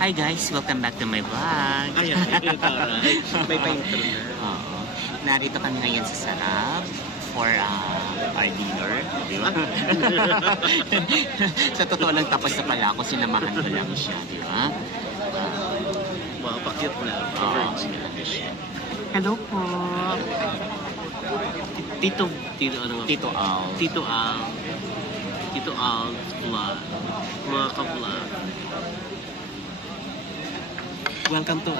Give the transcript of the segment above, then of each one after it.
Hi guys, welcome back to my vlog. Ayan, may pa-intro na. Oo. Narito kami ngayon sa Sarap for our dinner. Di ba? Sa totoo lang tapos na pala ako, sinamahan ko lang siya. Di ba? Wow, pa-cute lang. Hello po. Tito ano? Tito Al. Tito Al vlog. Mga ka-vlog. Welcome to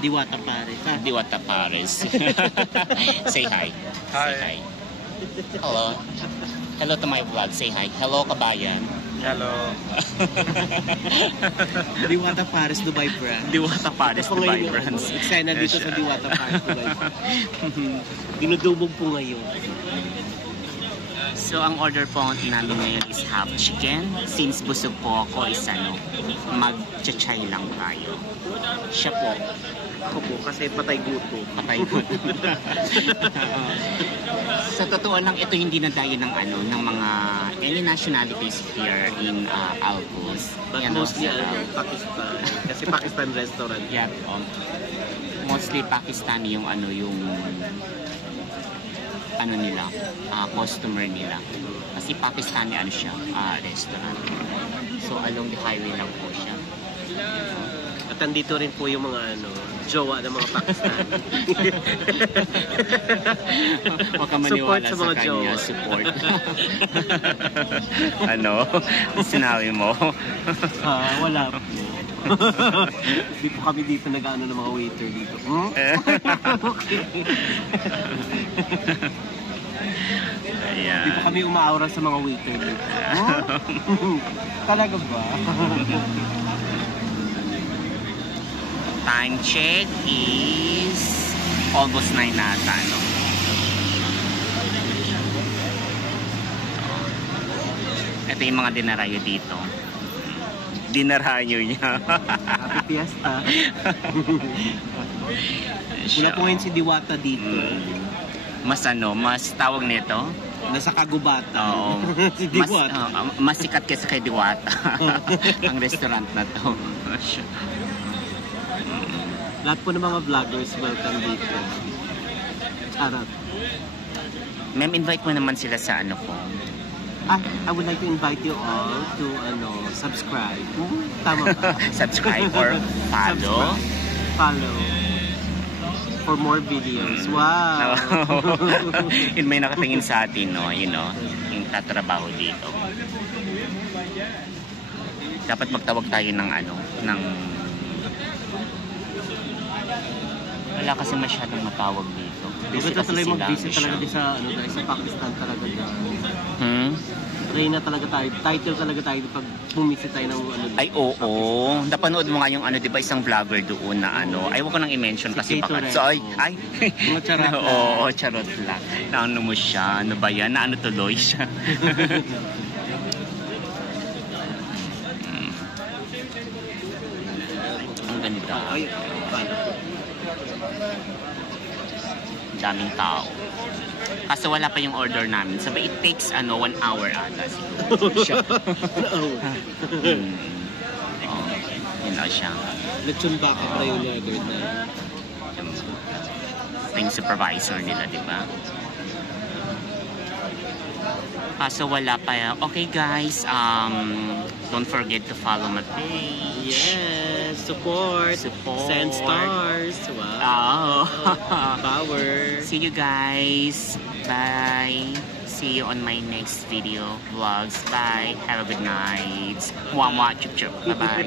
Diwata Paris. Diwata Paris. Say hi. Hi. Say hi. Hello. Hello to my vlog. Say hi. Hello, kabayan. Hello. Diwata Paris Dubai brand. Diwata Paris, Dubai Brands. Eksena dito sa Diwata Paris Dubai. Dinudubog po ngayon. So, ang order po namin ngayon is half chicken. Since busog po ako is mag-chachay lang tayo. Siya po. Ako po kasi patay guto. Patay ko. Sa totoo lang, ito hindi na tayo ng mga any nationalities here in Alcos. But mostly Pakistan. Kasi Pakistan restaurant. Yeah, mostly Pakistani yung nila, customer nila. Kasi Pakistani siya, restaurant. So along the highway lang po siya. At andito rin po yung mga jowa ng mga Pakistani. Huwag ka maniwala Support sa sa mga kanya. jowa. Support. Ano? Sinabi mo? Wala po. Hindi po kami dito nag-ano ng mga waiter dito. Ayan. Hindi po kami umaaura sa mga waiter dito. Talaga ba? Time check is almost 9 nata, no? Ito yung mga dinarayo dito. Dinarayo niya. Happy Fiesta. Wala po ngayon si Diwata dito. Mas mas tawag nito? Nasa kagubata. Oo. Si Diwata. Mas sikat kaysa kay Diwata. Ang restaurant na to. Lahat po ng mga vloggers welcome dito. Charot. Ma'am, invite mo naman sila sa ko. I would like to invite you all to subscribe. Tama ba? Subscribe or follow. Follow. For more videos. Wow! Yun may nakatingin sa atin, no? You know, yung tatrabaho dito. Dapat magtawag tayo ng wala kasi masyadong matawag dito. Maganda talaga mag-visit talaga sa Pakistan talaga dyan. Try na talaga tayo. Title talaga tayo pag bumisit tayo ng Ay, oo. Napanood mo nga yung di ba, isang vlogger doon na ay, huwag ko nang i-mention kasi baka. So, ay. Mga charot lang. Oo, charot lang. Naano mo siya? Ano ba yan? Naano tuloy siya? Ang ganda. Ay, daming tao. Kaso wala pa yung order namin. Sabi, it takes 1 hour ata siguro. Yun na siya. Lechon baka pa yung order na. Ito yung supervisor nila, di ba? Kaso wala pa. Okay guys, don't forget to follow my page. Yes, support. Send stars. Wow. Power. See you guys. Bye. See you on my next video vlogs. Bye. Have a good night. Mwah mwah chup chup. Bye bye.